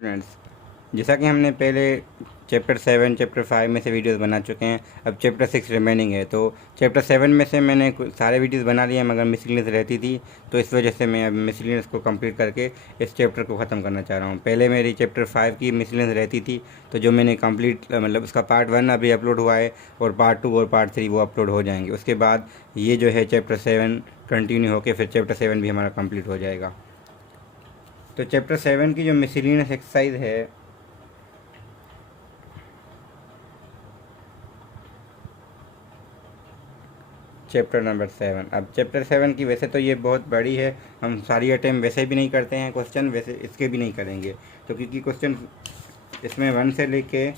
Friends, जैसा कि हमने पहले चैप्टर 7 चैप्टर 5 में से वीडियोस बना चुके हैं। अब चैप्टर 6 रिमेनिंग है। तो चैप्टर 7 में से मैंने सारे वीडियोस बना लिए हैं, मगर मिसलिनियस रहती थी, तो इस वजह से मैं अब मिसलिनियस को कंप्लीट करके इस चैप्टर को ख़त्म करना चाह रहा हूँ। पहले मेरी चैप्टर 5 की मिसलिनियस रहती थी, तो जो मैंने कंप्लीट मतलब उसका पार्ट 1 अभी अपलोड हुआ है और पार्ट 2 और पार्ट 3 वो अपलोड हो जाएंगे। उसके बाद ये जो है चैप्टर 7 कंटिन्यू होकर फिर चैप्टर 7 भी हमारा कंप्लीट हो जाएगा। तो चैप्टर 7 की जो मिसलिनियस एक्सरसाइज है, चैप्टर नंबर 7। अब चैप्टर 7 की वैसे तो ये बहुत बड़ी है, हम सारी अटेम्प्ट वैसे भी नहीं करते हैं, क्वेश्चन वैसे इसके भी नहीं करेंगे। तो क्योंकि क्वेश्चन इसमें 1 से लेके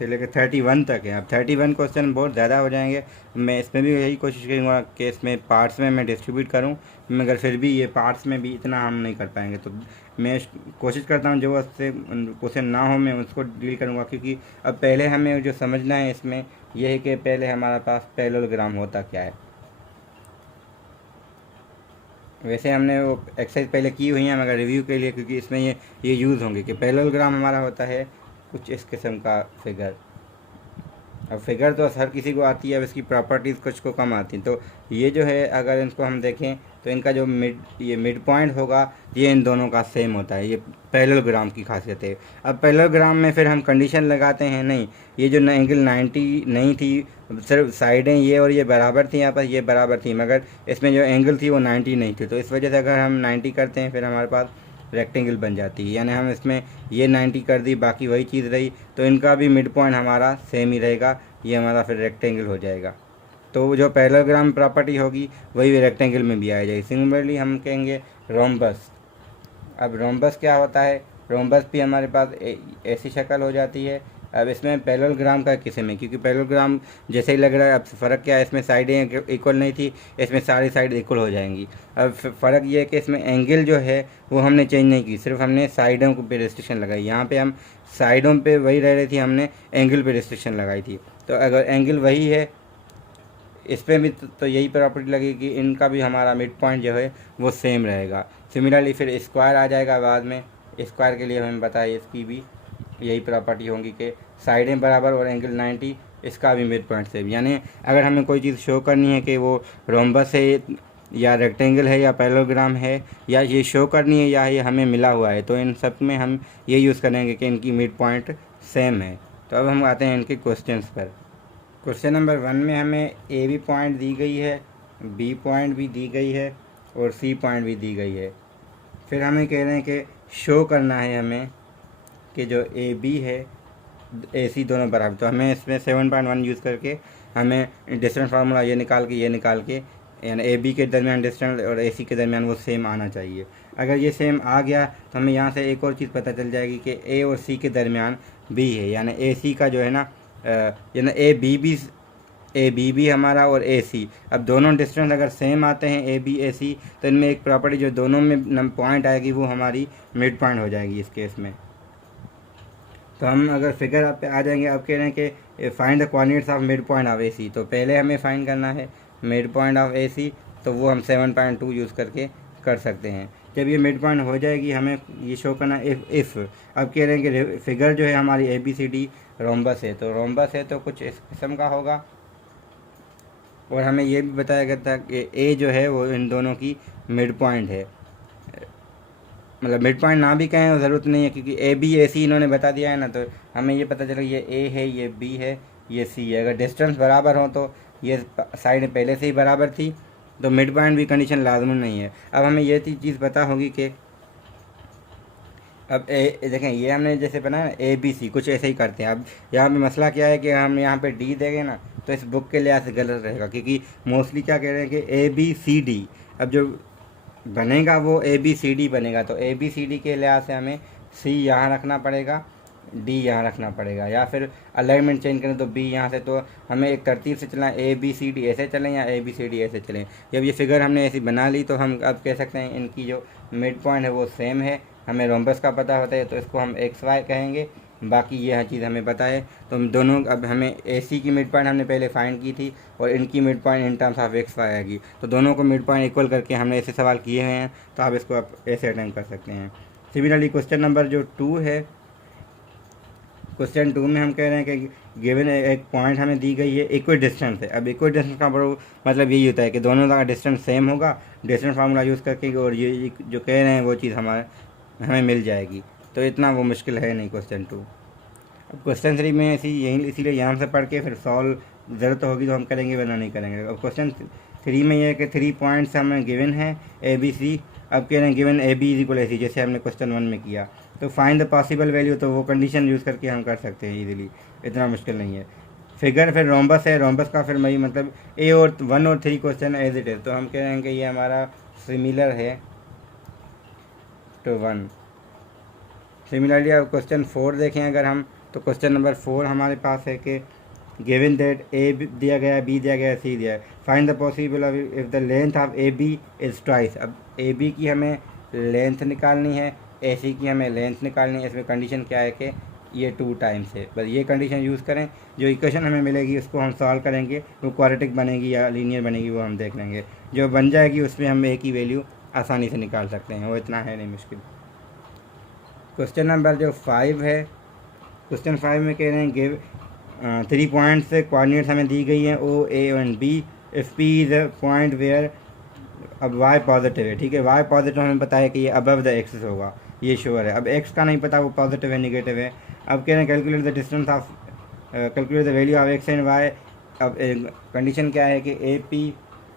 31 तक है। अब 31 क्वेश्चन बहुत ज़्यादा हो जाएंगे। मैं इसमें भी यही कोशिश करूँगा कि इसमें पार्ट्स में मैं डिस्ट्रीब्यूट करूँ, मगर फिर भी ये पार्ट्स में भी इतना हम नहीं कर पाएंगे। तो मैं कोशिश करता हूँ जो उससे क्वेश्चन ना हो मैं उसको डील करूँगा, क्योंकि अब पहले हमें जो समझना है इसमें यह है कि पहले हमारे पास पैरेललोग्राम होता क्या है। वैसे हमने वो एक्सरसाइज पहले की हुई है, मगर रिव्यू के लिए, क्योंकि इसमें ये यूज़ होंगे कि पैरेललोग्राम हमारा होता है कुछ इस किस्म का फिगर। अब फिगर तो हर किसी को आती है, अब इसकी प्रॉपर्टीज़ कुछ को कम आती हैं। तो ये जो है अगर इनको हम देखें तो इनका जो मिड पॉइंट होगा ये इन दोनों का सेम होता है। ये पैरेललोग्राम की खासियत है। अब पैरेललोग्राम में फिर हम कंडीशन लगाते हैं, नहीं ये जो एंगल 90 नहीं थी, सिर्फ साइडें ये और ये बराबर थी, यहाँ पर ये बराबर थी, मगर इसमें जो एंगल थी वो 90 नहीं थी। तो इस वजह से अगर हम 90 करते हैं फिर हमारे पास रेक्टेंगल बन जाती है। यानी हम इसमें ये 90 कर दी, बाकी वही चीज़ रही, तो इनका भी मिड पॉइंट हमारा सेम ही रहेगा, ये हमारा फिर रेक्टेंगल हो जाएगा। तो जो पैरेललोग्राम प्रॉपर्टी होगी वही रेक्टेंगल में भी आ जाएगी। सिमिलरली हम कहेंगे रोम्बस। अब रोम्बस क्या होता है, रोम्बस भी हमारे पास ऐसी शक्ल हो जाती है। अब इसमें पैरेललोग्राम का किस्म है, क्योंकि पैरेललोग्राम जैसे ही लग रहा है। अब फ़र्क क्या है, इसमें साइडें इक्वल नहीं थी, इसमें सारी साइड इक्वल हो जाएंगी। अब फ़र्क ये है कि इसमें एंगल जो है वो हमने चेंज नहीं की, सिर्फ हमने साइडों को पे रिस्ट्रिक्शन लगाई। यहाँ पे हम साइडों पे वही रह रही थी, हमने एंगल पे रिस्ट्रिक्शन लगाई थी। तो अगर एंगल वही है इस पर भी तो यही प्रॉपर्टी लगेगी, इनका भी हमारा मिड पॉइंट जो है वो सेम रहेगा। सिमिलरली फिर स्क्वायर आ जाएगा बाद में। स्क्वायर के लिए हमें बताइए इसकी भी यही प्रॉपर्टी होंगी कि साइडें बराबर और एंगल 90, इसका भी मिड पॉइंट सेम। यानी अगर हमें कोई चीज़ शो करनी है कि वो रोम्बस है या रेक्टेंगल है या पैरेललोग्राम है, या ये शो करनी है या ये हमें मिला हुआ है, तो इन सब में हम ये यूज़ करेंगे कि इनकी मिड पॉइंट सेम है। तो अब हम आते हैं इनके क्वेश्चंस पर। क्वेश्चन नंबर 1 में हमें ए बी पॉइंट दी गई है, बी पॉइंट भी दी गई है और सी पॉइंट भी दी गई है। फिर हमें कह रहे हैं कि शो करना है हमें कि जो ए बी है ए सी दोनों बराबर। तो हमें इसमें 7.1 यूज़ करके हमें डिस्टेंस फार्मूला ये निकाल के यानी ए बी के दरमियान डिस्टेंस और ए सी के दरमियान वो सेम आना चाहिए। अगर ये सेम आ गया तो हमें यहाँ से एक और चीज़ पता चल जाएगी कि ए और सी के दरमियान बी है, यानी ए सी का जो है ना यानी ए बी भी हमारा और ए सी। अब दोनों डिस्टेंस अगर सेम आते हैं ए बी ए सी, तो इनमें एक प्रॉपर्टी जो दोनों में पॉइंट आएगी वो हमारी मिड पॉइंट हो जाएगी इस केस में। तो हम अगर फिगर आप पे आ जाएंगे, आप कह रहे हैं कि find the coordinates of mid point of A C, तो पहले हमें फाइंड करना है mid point of A C, तो वो हम 7.2 यूज़ करके कर सकते हैं। जब ये मिड पॉइंट हो जाएगी हमें ये शो करना इफ़ अब कह रहे हैं कि फिगर जो है हमारी A B C D rhombus है, तो रोम्बस है तो कुछ इस किस्म का होगा। और हमें ये भी बताया गया था कि ए जो है वो इन दोनों की मिड पॉइंट है। मतलब मिड पॉइंट ना भी कहें ज़रूरत नहीं है, क्योंकि ए बी ए सी इन्होंने बता दिया है ना, तो हमें ये पता चला ये ए है, ये बी है, ये सी है। अगर डिस्टेंस बराबर हो तो ये साइड पहले से ही बराबर थी, तो मिड पॉइंट भी कंडीशन लाजमी नहीं है। अब हमें ये चीज़ पता होगी कि अब देखें ये हमने जैसे बनाया ना ए बी सी, कुछ ऐसे ही करते हैं। अब यहाँ पे मसला क्या है कि हम यहाँ पे डी देंगे ना, तो इस बुक के लिहाज से गलत रहेगा, क्योंकि मोस्टली क्या कह रहे हैं कि ए बी सी डी। अब जो बनेगा वो ए बी सी डी बनेगा, तो ए बी सी डी के लिहाज से हमें सी यहाँ रखना पड़ेगा, डी यहाँ रखना पड़ेगा, या फिर अलाइनमेंट चेंज करें तो बी यहाँ से। तो हमें एक तरतीब से चलना, ए बी सी डी ऐसे चलें या ए बी सी डी ऐसे चलें। जब ये फिगर हमने ऐसी बना ली तो हम अब कह सकते हैं इनकी जो मिड पॉइंट है वो सेम है। हमें रोम्बस का पता होता है, तो इसको हम एक्स वाई कहेंगे, बाकी ये हर चीज़ हमें पता है। तो हम दोनों, अब हमें AC की मिड पॉइंट हमने पहले फाइंड की थी और इनकी mid point in terms of x y आएगी। तो दोनों को मिड पॉइंट इक्वल करके हमने ऐसे सवाल किए हुए हैं, तो आप इसको आप ऐसे अटेम्प्ट कर सकते हैं। सिमिलरली क्वेश्चन नंबर जो 2 है, क्वेश्चन 2 में हम कह रहे हैं कि गिवन एक पॉइंट हमें दी गई है, इक्वल डिस्टेंस है। अब इक्वल डिस्टेंस का बड़ा मतलब यही होता है कि दोनों का डिस्टेंस सेम होगा, डिस्टेंस फार्मूला यूज़ करके, और ये जो कह रहे हैं वो चीज़ हमें मिल जाएगी। तो इतना वो मुश्किल है नहीं क्वेश्चन 2। अब क्वेश्चन 3 में इसीलिए यहाँ से पढ़ के फिर सॉल्व ज़रूरत होगी तो हम करेंगे, वरना नहीं करेंगे। अब क्वेश्चन 3 में यह है कि 3 पॉइंट्स हमें गिवन है ABC। अब कह रहे हैं गिवन AB इक्वल AC, जैसे हमने क्वेश्चन 1 में किया। तो फाइंड द पॉसिबल वैल्यू, तो वो कंडीशन यूज़ करके हम कर सकते हैं इजीली, इतना मुश्किल नहीं है। फिगर फिर रोम्बस है, रोम्बस का फिर वही मतलब A और 1 और 3 क्वेश्चन एज इट इज़। तो हम कह रहे हैं कि ये हमारा सिमिलर है टू 1। सिमिलरली अब क्वेश्चन 4 देखें अगर हम, तो क्वेश्चन नंबर 4 हमारे पास है कि गिवन दैट A दिया गया है, B दिया गया है, C दिया है। Find the possible if the length of AB is twice. अब AB की हमें लेंथ निकालनी है, AC की हमें लेंथ निकालनी है। इसमें कंडीशन क्या है कि ये 2 टाइम्स है, बस ये कंडीशन यूज़ करें। जो इक्वेशन हमें मिलेगी उसको हम सॉल्व करेंगे, वो क्वाड्रेटिक बनेगी या लीनियर बनेगी वो हम देख लेंगे। जो बन जाएगी उसमें हम A की वैल्यू आसानी से निकाल सकते हैं, वो इतना है नहीं मुश्किल। क्वेश्चन नंबर जो 5 है, क्वेश्चन 5 में कह रहे हैं गिव 3 पॉइंट्स से कोऑर्डिनेट्स हमें दी गई हैं O, A and B। If P is a point where, अब y पॉजिटिव है, ठीक है, y पॉजिटिव हमें पता है कि ये अबव द एक्सिस होगा, ये श्योर है। अब x का नहीं पता वो पॉजिटिव है निगेटिव है। अब कह रहे हैं calculate the distance of, calculate the value of x and y। अब कंडीशन क्या है कि AP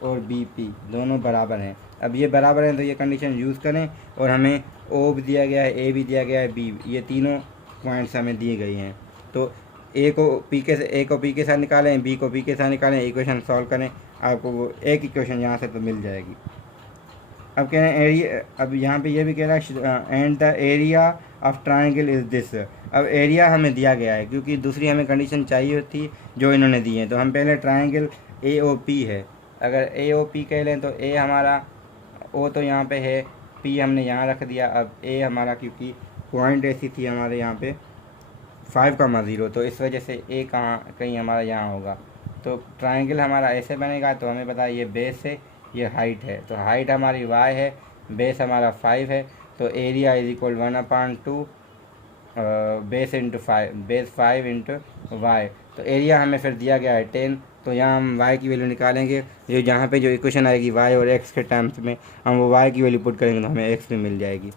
और BP दोनों बराबर हैं। अब ये बराबर हैं तो ये कंडीशन यूज़ करें, और हमें O भी दिया गया है, A भी दिया गया है, B, ये तीनों पॉइंट्स हमें दिए गई हैं। तो A को P के साथ निकालें, B को P के साथ निकालें, इक्वेशन सॉल्व करें, आपको वो एक इक्वेशन यहाँ से तो मिल जाएगी। अब कह रहे हैं एरिया, अब यहाँ पे ये भी कह रहा है and the area of triangle is this. अब एरिया हमें दिया गया है क्योंकि दूसरी हमें कंडीशन चाहिए थी जो इन्होंने दी है। तो हम पहले ट्राइंगल AOP है, अगर AOP कह लें तो A हमारा, O तो यहाँ पे है, P हमने यहाँ रख दिया। अब A हमारा, क्योंकि पॉइंट ऐसी थी हमारे यहाँ पे 5,0, तो इस वजह से A कहाँ कहीं हमारा यहाँ होगा। तो ट्राइंगल हमारा ऐसे बनेगा। तो हमें पता है ये बेस है, ये हाइट है, तो हाइट हमारी y है, बेस हमारा 5 है। तो area is equal 1/2 base into 5, base 5 into y. तो एरिया हमें फिर दिया गया है 10। तो यहाँ हम y की वैल्यू निकालेंगे, जो जहाँ पे जो इक्वेशन आएगी y और x के टर्म्स में, हम वो y की वैल्यू पुट करेंगे तो हमें x भी मिल जाएगी।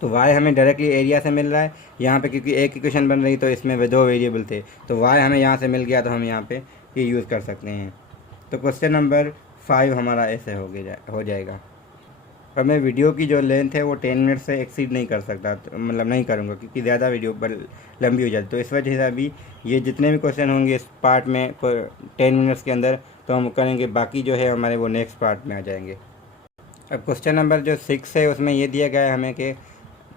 तो y हमें डायरेक्टली एरिया से मिल रहा है यहाँ पे, क्योंकि एक इक्वेशन बन रही तो इसमें वे 2 वेरिएबल थे। तो y हमें यहाँ से मिल गया, तो हम यहाँ पे ये यूज़ कर सकते हैं। तो क्वेश्चन नंबर 5 हमारा ऐसे हो जाएगा। और मैं वीडियो की जो लेंथ है वो 10 मिनट से एक्सीड नहीं कर सकता, तो मतलब नहीं करूँगा क्योंकि ज़्यादा वीडियो लंबी हो जाती। तो इस वजह से अभी ये जितने भी क्वेश्चन होंगे इस पार्ट में 10 मिनट्स के अंदर तो हम करेंगे, बाकी जो है हमारे वो नेक्स्ट पार्ट में आ जाएंगे। अब क्वेश्चन नंबर जो 6 है उसमें ये दिया गया है हमें कि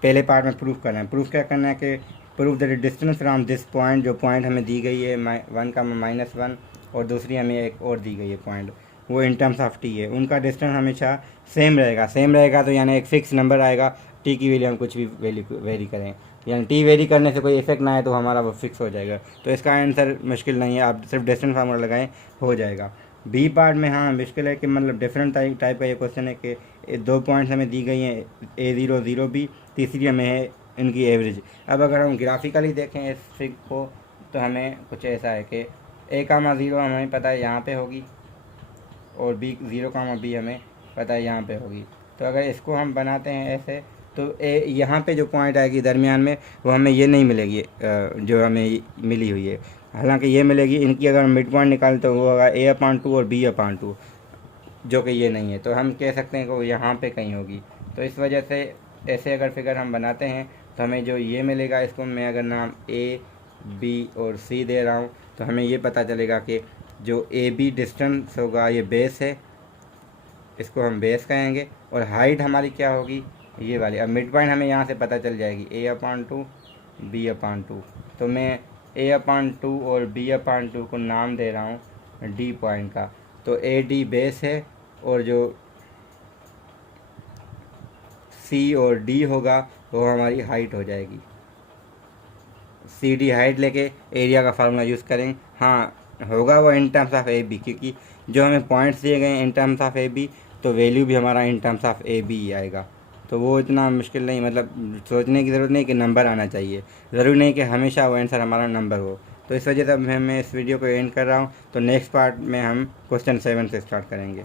पहले पार्ट में प्रूफ करना है। प्रूफ क्या करना है कि proof the distance from this point, जो पॉइंट हमें दी गई है 1,-1 और दूसरी हमें एक और दी गई है पॉइंट, वो इन टर्म्स ऑफ टी है, उनका डिस्टेंस हमेशा सेम रहेगा। तो यानी एक फिक्स नंबर आएगा, टी की वैल्यू हम कुछ भी वेरी करें, यानी टी वेरी करने से कोई इफेक्ट ना आए तो हमारा वो फिक्स हो जाएगा। तो इसका आंसर मुश्किल नहीं है, आप सिर्फ डिस्टेंस फार्मूला लगाएं हो जाएगा। बी पार्ट में हाँ मुश्किल है कि मतलब डिफरेंट टाइप का ये क्वेश्चन है कि 2 पॉइंट्स हमें दी गई हैं A0 0 B, तीसरी हमें है इनकी एवरेज। अब अगर हम ग्राफिकली देखें इस फिग को तो हमें कुछ ऐसा है कि A,0 हमें पता है यहाँ पे होगी और B,0,B हमें पता है यहाँ पे होगी। तो अगर इसको हम बनाते हैं ऐसे तो यहाँ पे जो पॉइंट आएगी दरमियान में वो हमें ये नहीं मिलेगी जो हमें मिली हुई है, हालांकि ये मिलेगी। इनकी अगर हम मिड पॉइंट निकालें तो वो होगा A/2 और B/2, जो कि ये नहीं है। तो हम कह सकते हैं कि वो यहाँ पे कहीं होगी। तो इस वजह से ऐसे अगर फिगर हम बनाते हैं तो हमें जो ये मिलेगा, इसको मैं अगर नाम A, B और C दे रहा हूँ तो हमें ये पता चलेगा कि जो AB डिस्टेंस होगा ये बेस है, इसको हम बेस कहेंगे, और हाइट हमारी क्या होगी ये वाली। अब मिड पॉइंट हमें यहाँ से पता चल जाएगी A/2 B/2। तो मैं A/2 और B/2 को नाम दे रहा हूँ D पॉइंट का। तो AD बेस है और जो C और D होगा वो हमारी हाइट हो जाएगी। सी डी हाइट लेके एरिया का फार्मूला यूज़ करेंगे। हाँ, होगा वो in terms of A B, क्योंकि जो हमें पॉइंट्स दिए गए हैं in terms of A B, तो वैल्यू भी हमारा in terms of A B ही आएगा। तो वो इतना मुश्किल नहीं, मतलब सोचने की ज़रूरत नहीं कि नंबर आना चाहिए, ज़रूरी नहीं कि हमेशा वो आंसर हमारा नंबर हो। तो इस वजह से मैं इस वीडियो को एंड कर रहा हूँ। तो नेक्स्ट पार्ट में हम क्वेश्चन 7 से स्टार्ट करेंगे।